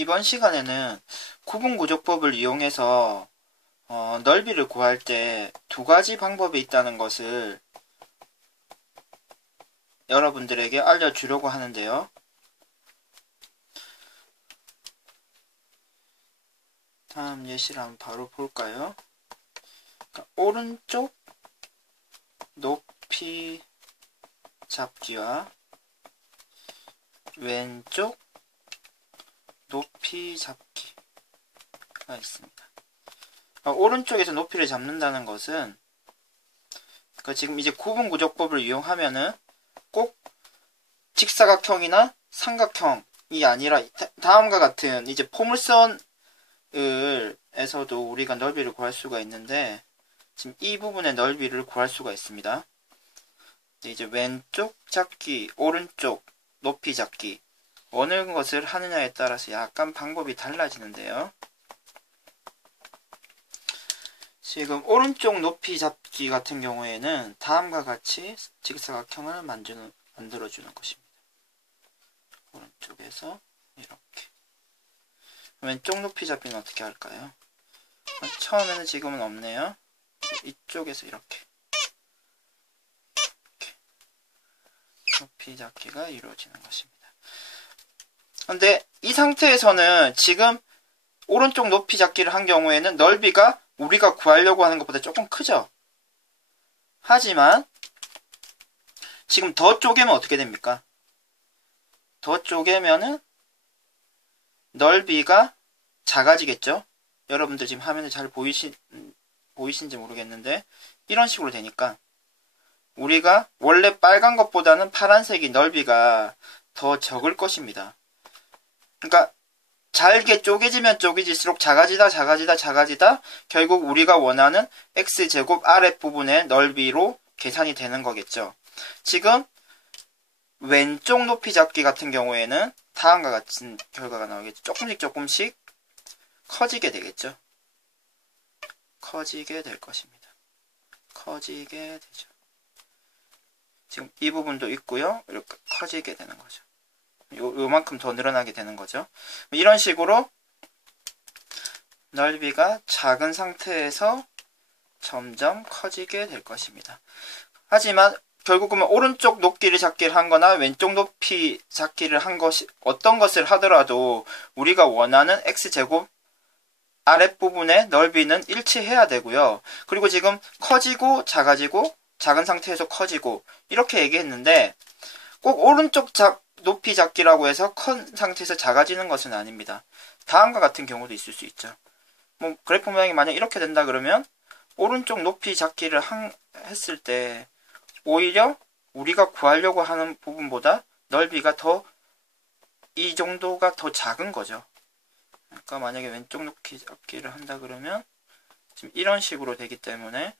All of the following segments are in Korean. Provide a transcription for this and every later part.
이번 시간에는 구분구조법을 이용해서 넓이를 구할 때 두 가지 방법이 있다는 것을 여러분들에게 알려주려고 하는데요. 다음 예시를 한번 바로 볼까요? 그러니까 오른쪽 높이 잡기와 왼쪽 높이 잡기가 있습니다. 오른쪽에서 높이를 잡는다는 것은 지금 이제 구분구조법을 이용하면은 꼭 직사각형이나 삼각형이 아니라 다음과 같은 이제 포물선에서도 우리가 넓이를 구할 수가 있는데, 지금 이 부분의 넓이를 구할 수가 있습니다. 이제 왼쪽 잡기, 오른쪽 높이 잡기, 어느 것을 하느냐에 따라서 약간 방법이 달라지는데요. 지금 오른쪽 높이 잡기 같은 경우에는 다음과 같이 직사각형을 만들어주는 것입니다. 오른쪽에서 이렇게. 왼쪽 높이 잡기는 어떻게 할까요? 처음에는 지금은 없네요. 이쪽에서 이렇게 높이 잡기가 이루어지는 것입니다. 근데 이 상태에서는 지금 오른쪽 높이 잡기를 한 경우에는 넓이가 우리가 구하려고 하는 것보다 조금 크죠? 하지만 지금 더 쪼개면 어떻게 됩니까? 더 쪼개면은 넓이가 작아지겠죠? 여러분들 지금 화면에 잘 보이신지 모르겠는데 이런 식으로 되니까 우리가 원래 빨간 것보다는 파란색이 넓이가 더 적을 것입니다. 그러니까 잘게 쪼개지면 쪼개질수록 작아지다 결국 우리가 원하는 x제곱 아랫부분의 넓이로 계산이 되는 거겠죠. 지금 왼쪽 높이 잡기 같은 경우에는 다음과 같은 결과가 나오겠죠. 조금씩 커지게 되겠죠. 커지게 될 것입니다. 커지게 되죠. 지금 이 부분도 있고요. 이렇게 커지게 되는 거죠. 요만큼 더 늘어나게 되는 거죠. 이런 식으로 넓이가 작은 상태에서 점점 커지게 될 것입니다. 하지만 결국은 오른쪽 높이를 잡기를 한 거나 왼쪽 높이 잡기를 한 것이 어떤 것을 하더라도 우리가 원하는 x제곱 아랫부분의 넓이는 일치해야 되고요. 그리고 지금 커지고 작아지고 작은 상태에서 커지고 이렇게 얘기했는데 꼭 오른쪽 높이 잡기라고 해서 큰 상태에서 작아지는 것은 아닙니다. 다음과 같은 경우도 있을 수 있죠. 그래프 모양이 만약 이렇게 된다 그러면 오른쪽 높이 잡기를 했을 때 오히려 우리가 구하려고 하는 부분보다 넓이가 이 정도가 더 작은 거죠. 그러니까 만약에 왼쪽 높이 잡기를 한다 그러면 지금 이런 식으로 되기 때문에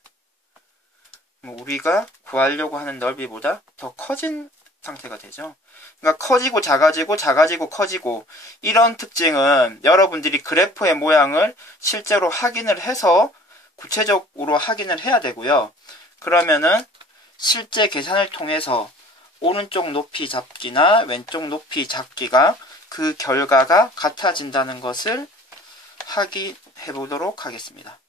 우리가 구하려고 하는 넓이보다 더 커진 상태가 되죠. 그러니까 커지고 작아지고 커지고 이런 특징은 여러분들이 그래프의 모양을 실제로 확인을 해서 구체적으로 확인을 해야 되고요. 그러면은 실제 계산을 통해서 오른쪽 높이 잡기나 왼쪽 높이 잡기가 그 결과가 같아진다는 것을 확인해 보도록 하겠습니다.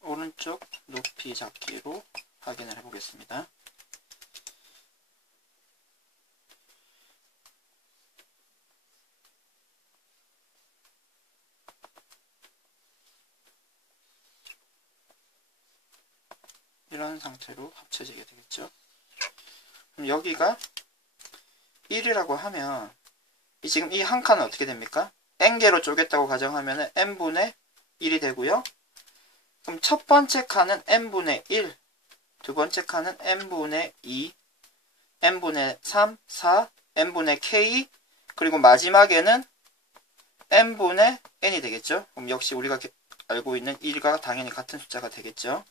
오른쪽 높이 잡기로 확인을 해보겠습니다. 이런 상태로 합쳐지게 되겠죠. 그럼 여기가 1이라고 하면 지금 이 한 칸은 어떻게 됩니까? n개로 쪼갰다고 가정하면 n분의 1이 되고요. 그럼 첫 번째 칸은 n분의 1, 두 번째 칸은 n분의 2, n분의 3, 4, n분의 k, 그리고 마지막에는 n분의 n이 되겠죠. 그럼 역시 우리가 알고 있는 1과 당연히 같은 숫자가 되겠죠.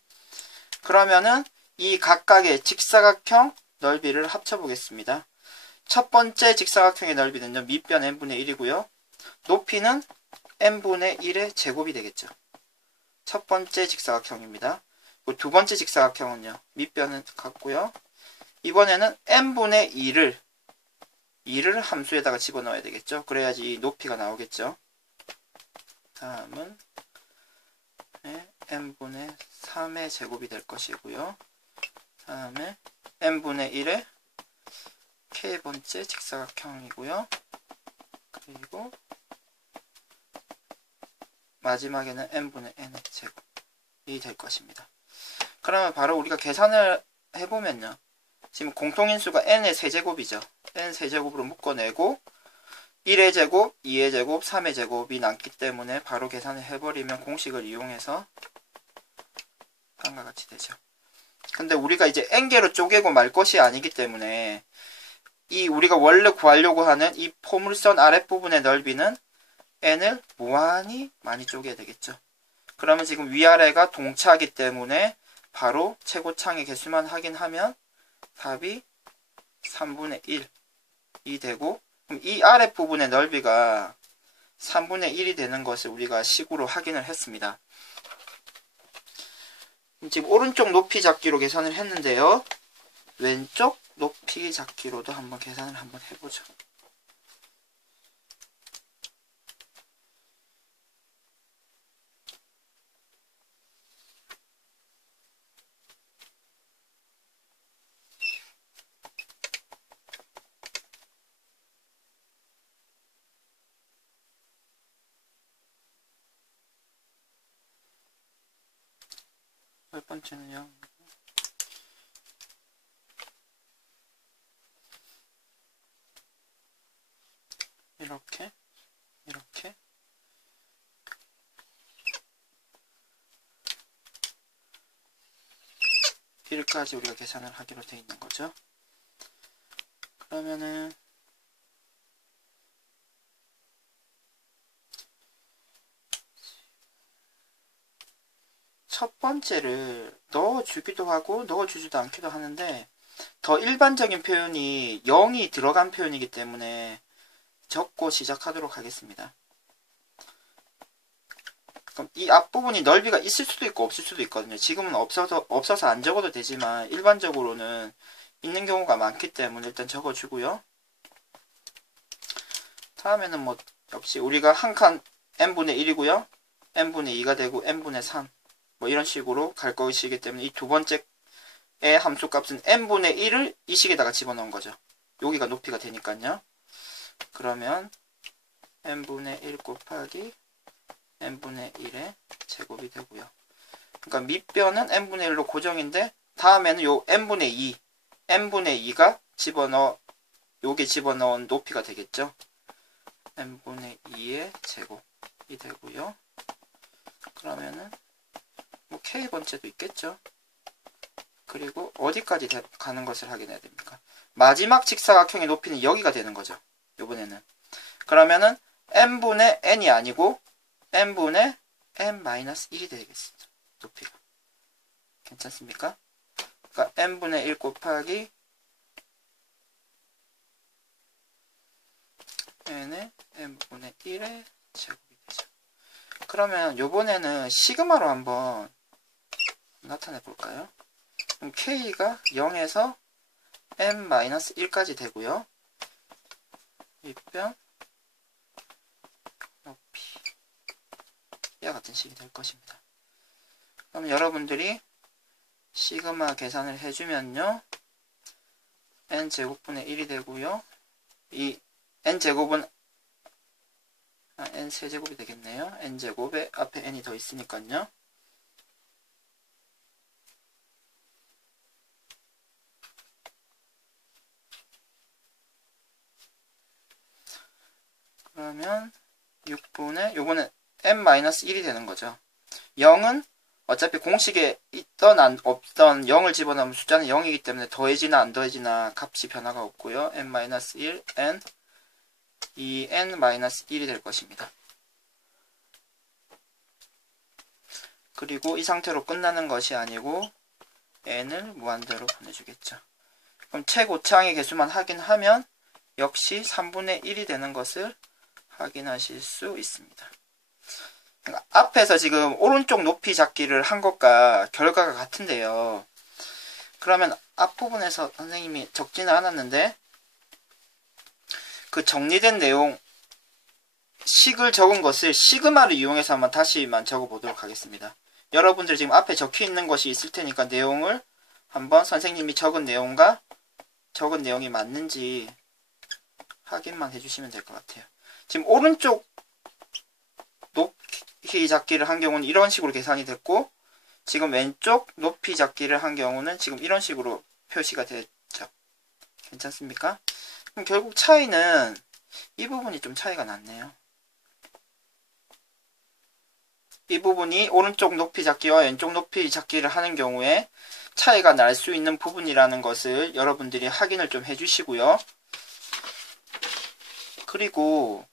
그러면은 이 각각의 직사각형 넓이를 합쳐보겠습니다. 첫 번째 직사각형의 넓이는요, 밑변 n분의 1이고요. 높이는 n분의 1의 제곱이 되겠죠. 첫 번째 직사각형입니다. 두 번째 직사각형은요. 밑변은 같고요. 이번에는 n분의 2를 함수에다가 집어넣어야 되겠죠. 그래야지 이 높이가 나오겠죠. 다음은 n분의 3의 제곱이 될 것이고요. 다음에 n분의 1의 k번째 직사각형이고요. 그리고 마지막에는 n분의 n의 제곱이 될 것입니다. 그러면 바로 우리가 계산을 해보면요. 지금 공통인수가 n의 세제곱이죠. n 세제곱으로 묶어내고 1의 제곱, 2의 제곱, 3의 제곱이 남기 때문에 바로 계산을 해버리면 공식을 이용해서 다음과 같이 되죠. 근데 우리가 이제 n개로 쪼개고 말 것이 아니기 때문에 이 우리가 원래 구하려고 하는 이 포물선 아랫부분의 넓이는 n을 무한히 많이 쪼개야 되겠죠. 그러면 지금 위아래가 동차하기 때문에 바로 최고창의 개수만 확인하면 답이 3분의 1이 되고, 그럼 이 아랫부분의 넓이가 3분의 1이 되는 것을 우리가 식으로 확인을 했습니다. 지금 오른쪽 높이 잡기로 계산을 했는데요. 왼쪽 높이 잡기로도 한번 계산을 한번 해보죠. 첫 번째는요. 이렇게 1까지 우리가 계산을 하기로 되어 있는 거죠. 그러면은 첫 번째를 넣어주기도 하고 넣어주지도 않기도 하는데 더 일반적인 표현이 0이 들어간 표현이기 때문에 적고 시작하도록 하겠습니다. 그럼 이 앞부분이 넓이가 있을 수도 있고 없을 수도 있거든요. 지금은 없어서 안 적어도 되지만 일반적으로는 있는 경우가 많기 때문에 일단 적어주고요. 다음에는 뭐 역시 우리가 한 칸 n분의 1이고요. n분의 2가 되고 n분의 3 뭐 이런 식으로 갈 것이기 때문에 이 두 번째의 함수값은 n분의 1을 이 식에다가 집어넣은 거죠. 여기가 높이가 되니까요. 그러면 n분의 1 곱하기 n분의 1의 제곱이 되고요. 그러니까 밑변은 n분의 1로 고정인데 다음에는 요 n분의 2가 요게 집어넣은 높이가 되겠죠. n분의 2의 제곱이 되고요. 그러면은 뭐 k번째도 있겠죠. 그리고 어디까지 가는 것을 확인해야 됩니까? 마지막 직사각형의 높이는 여기가 되는 거죠. 요번에는. 그러면은 n분의 n이 아니고 n분의 n-1이 되겠습니다. 높이가. 괜찮습니까? 그러니까 n분의 1 곱하기 n의 n분의 1의 제곱이 되죠. 그러면 요번에는 시그마로 한번 나타내 볼까요? 그럼 k가 0에서 n-1까지 되고요. 밑변 높이 이와 같은 식이 될 것입니다. 그럼 여러분들이 시그마 계산을 해주면요. n제곱분의 1이 되고요. 이 n제곱은 n세제곱이 되겠네요. n제곱에 앞에 n이 더 있으니까요. 그러면 6분의 요거는 n-1이 되는 거죠. 0은 어차피 공식에 있던 없던 0을 집어넣으면 숫자는 0이기 때문에 더해지나 안 더해지나 값이 변화가 없고요. n-1, n, 2n-1이 될 것입니다. 그리고 이 상태로 끝나는 것이 아니고 n을 무한대로 보내주겠죠. 그럼 최고차항의 개수만 확인하면 역시 3분의 1이 되는 것을 확인하실 수 있습니다. 앞에서 지금 오른쪽 높이 잡기를 한 것과 결과가 같은데요. 그러면 앞부분에서 선생님이 적지는 않았는데 그 정리된 내용 식을 적은 것을 시그마를 이용해서 한번 다시만 적어보도록 하겠습니다. 여러분들 지금 앞에 적혀있는 것이 있을 테니까 내용을 한번 선생님이 적은 내용과 적은 내용이 맞는지 확인만 해주시면 될 것 같아요. 지금 오른쪽 높이 잡기를 한 경우는 이런 식으로 계산이 됐고 지금 왼쪽 높이 잡기를 한 경우는 지금 이런 식으로 표시가 됐죠. 괜찮습니까? 그럼 결국 차이는 이 부분이 좀 차이가 났네요. 이 부분이 오른쪽 높이 잡기와 왼쪽 높이 잡기를 하는 경우에 차이가 날 수 있는 부분이라는 것을 여러분들이 확인을 좀 해주시고요. 그리고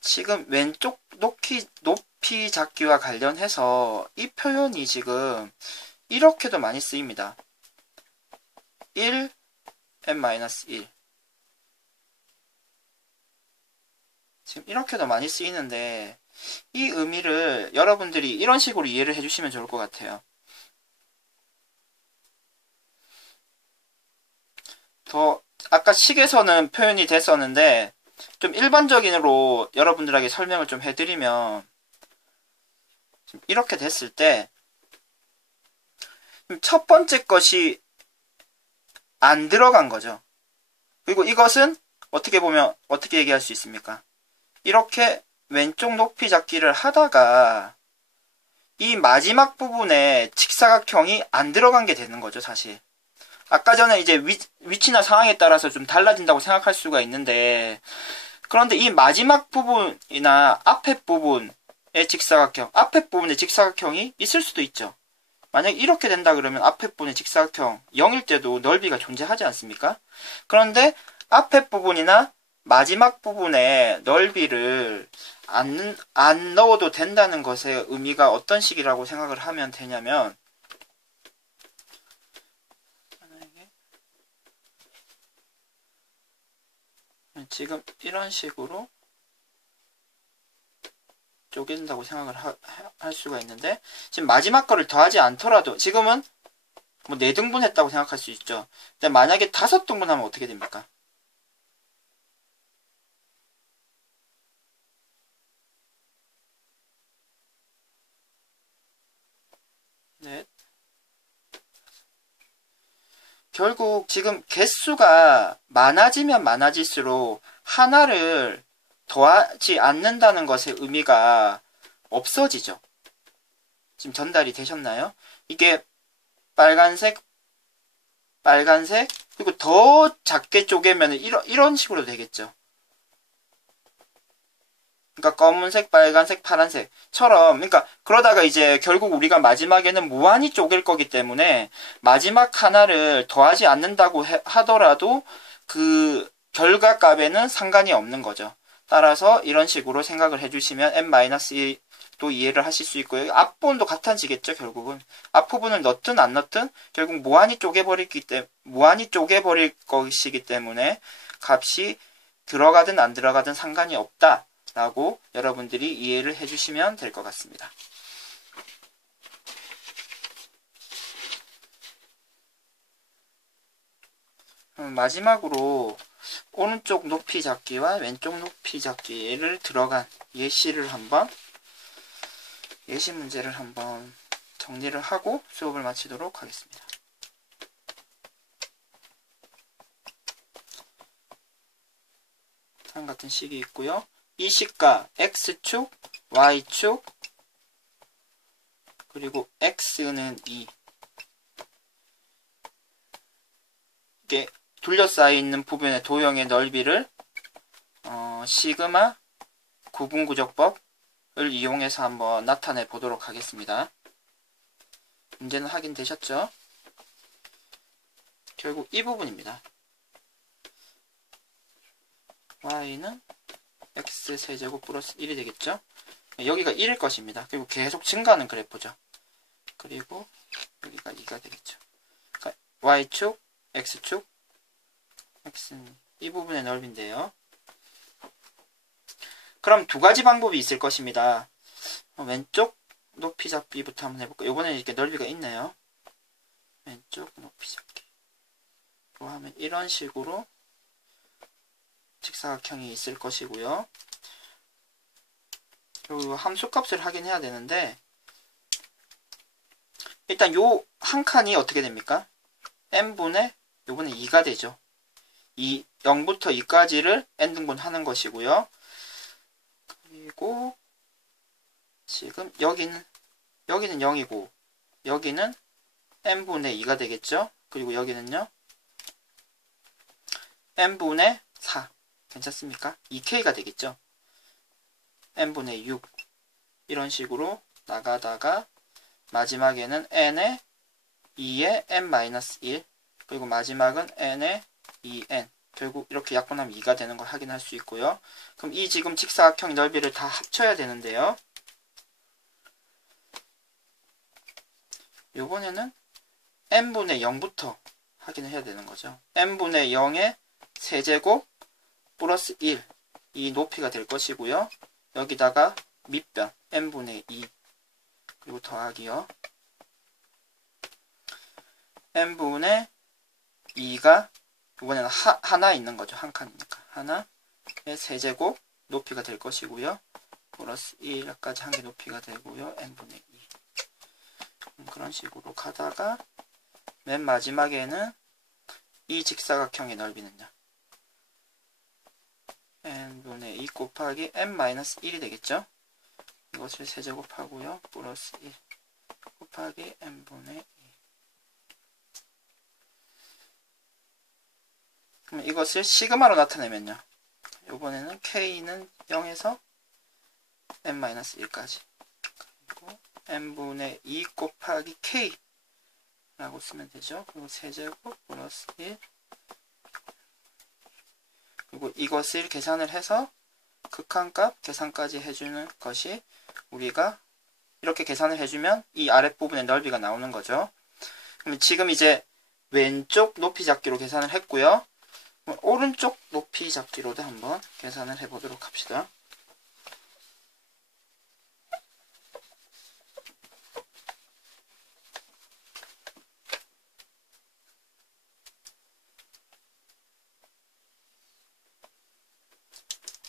지금 왼쪽 높이 잡기와 관련해서 이 표현이 지금 이렇게도 많이 쓰입니다. 1, n-1 지금 이렇게도 많이 쓰이는데 이 의미를 여러분들이 이런 식으로 이해를 해주시면 좋을 것 같아요. 아까 식에서는 표현이 됐었는데 좀 일반적인으로 여러분들에게 설명을 좀 해드리면 이렇게 됐을 때 첫 번째 것이 안 들어간 거죠. 그리고 이것은 어떻게 보면 어떻게 얘기할 수 있습니까? 이렇게 왼쪽 높이 잡기를 하다가 이 마지막 부분에 직사각형이 안 들어간 게 되는 거죠, 사실. 아까 전에 이제 위치나 상황에 따라서 좀 달라진다고 생각할 수가 있는데, 그런데 이 마지막 부분이나 앞에 부분의 직사각형, 앞에 부분의 직사각형이 있을 수도 있죠. 만약 이렇게 된다 그러면 앞에 부분의 직사각형 0일 때도 넓이가 존재하지 않습니까? 그런데 앞에 부분이나 마지막 부분의 넓이를 안 넣어도 된다는 것의 의미가 어떤 식이라고 생각을 하면 되냐면, 지금 이런 식으로 쪼갠다고 생각을 할 수가 있는데, 지금 마지막 거를 더하지 않더라도 지금은 뭐 4등분 했다고 생각할 수 있죠. 근데 만약에 5등분 하면 어떻게 됩니까? 네. 결국 지금 개수가 많아지면 많아질수록 하나를 더하지 않는다는 것의 의미가 없어지죠. 지금 전달이 되셨나요? 이게 빨간색, 그리고 더 작게 쪼개면 이런 식으로 되겠죠. 그러니까 검은색, 빨간색, 파란색처럼, 그러니까 그러다가 이제 결국 우리가 마지막에는 무한히 쪼갤 거기 때문에 마지막 하나를 더하지 않는다고 하더라도 그 결과값에는 상관이 없는 거죠. 따라서 이런 식으로 생각을 해주시면 n-1도 이해를 하실 수 있고요. 앞부분도 같아지겠죠. 결국은 앞부분을 넣든 안 넣든 결국 무한히 쪼개버릴 것이기 때문에 값이 들어가든 안 들어가든 상관이 없다 라고 여러분들이 이해를 해주시면 될 것 같습니다. 마지막으로 오른쪽 높이 잡기와 왼쪽 높이 잡기를 들어간 예시 문제를 한번 정리를 하고 수업을 마치도록 하겠습니다. 다음 같은 식이 있고요. 이 식과 X축, Y축, 그리고 X는 2. 이게 둘러싸여 있는 부분의 도형의 넓이를 시그마 구분구조법을 이용해서 한번 나타내 보도록 하겠습니다. 문제는 확인되셨죠? 결국 이 부분입니다. Y는 X세제곱 플러스 1이 되겠죠? 여기가 1일 것입니다. 그리고 계속 증가하는 그래프죠. 그리고 여기가 2가 되겠죠. 그러니까 Y축, X축, X는 이 부분의 넓이인데요. 그럼 두 가지 방법이 있을 것입니다. 왼쪽 높이 잡기부터 한번 해볼까요? 이번에는 이렇게 넓이가 있네요. 왼쪽 높이 잡기. 하면 이런 식으로 직사각형이 있을 것이고요. 그리고 함수값을 확인해야 되는데, 일단 요 한 칸이 어떻게 됩니까? n분의 요번에 2가 되죠. 0부터 2까지를 n등분 하는 것이고요. 그리고 지금 여기는 0이고 여기는 n분의 2가 되겠죠. 그리고 여기는요 n분의 4 괜찮습니까? 2k가 되겠죠. n분의 6 이런 식으로 나가다가 마지막에는 n의 2의 n-1 그리고 마지막은 n의 2n 결국 이렇게 약분하면 2가 되는 걸 확인할 수 있고요. 그럼 이 지금 직사각형 넓이를 다 합쳐야 되는데요. 요번에는 n분의 0부터 확인을 해야 되는 거죠. n분의 0의 세제곱 플러스 1 이 높이가 될 것이고요. 여기다가 밑변 n분의 2 그리고 더하기요. n분의 2가 이번에는 하나 있는 거죠. 한 칸이니까. 하나의 세제곱 높이가 될 것이고요. 플러스 1까지 한 개 높이가 되고요. n분의 2 그런 식으로 가다가 맨 마지막에는 이 직사각형의 넓이는요. n분의 2 곱하기 n-1이 되겠죠. 이것을 세제곱하고요. 플러스 1 곱하기 n분의 2 그럼 이것을 시그마로 나타내면요. 이번에는 k는 0에서 n-1까지 그리고 n분의 2 곱하기 k 라고 쓰면 되죠. 그리고 세제곱 플러스 1 그리고 이것을 계산을 해서 극한값 계산까지 해주는 것이 우리가 이렇게 계산을 해주면 이 아랫부분의 넓이가 나오는 거죠. 그럼 지금 이제 왼쪽 높이 잡기로 계산을 했고요. 오른쪽 높이 잡기로도 한번 계산을 해보도록 합시다.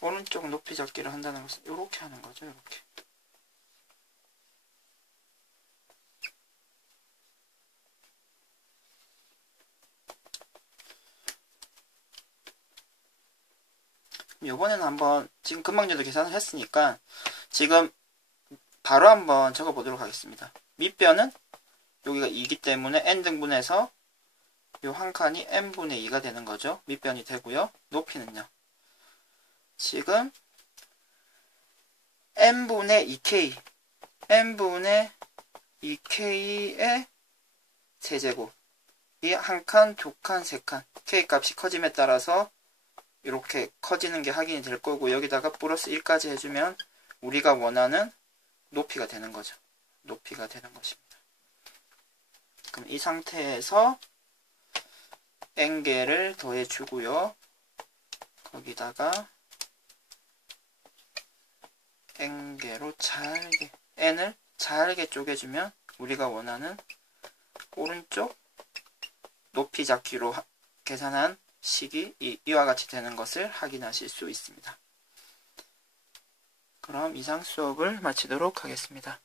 오른쪽 높이 잡기를 한다는 것은 이렇게 하는 거죠. 이렇게. 이번에는 한번 지금 금방 전에 계산을 했으니까 지금 바로 한번 적어 보도록 하겠습니다. 밑변은 여기가 2이기 때문에 n등분해서 이 한 칸이 n분의 2가 되는 거죠. 밑변이 되고요. 높이는요. 지금 n분의 2k n분의 2k의 세제곱 이 한 칸, 두 칸, 세 칸 k 값이 커짐에 따라서 이렇게 커지는 게 확인이 될 거고 여기다가 플러스 1까지 해주면 우리가 원하는 높이가 되는 거죠. 높이가 되는 것입니다. 그럼 이 상태에서 n개를 더해주고요. 거기다가 n개로 잘게 n을 잘게 쪼개주면 우리가 원하는 오른쪽 높이 잡기로 계산한 식이 이와 같이 되는 것을 확인하실 수 있습니다. 그럼 이상 수업을 마치도록 하겠습니다.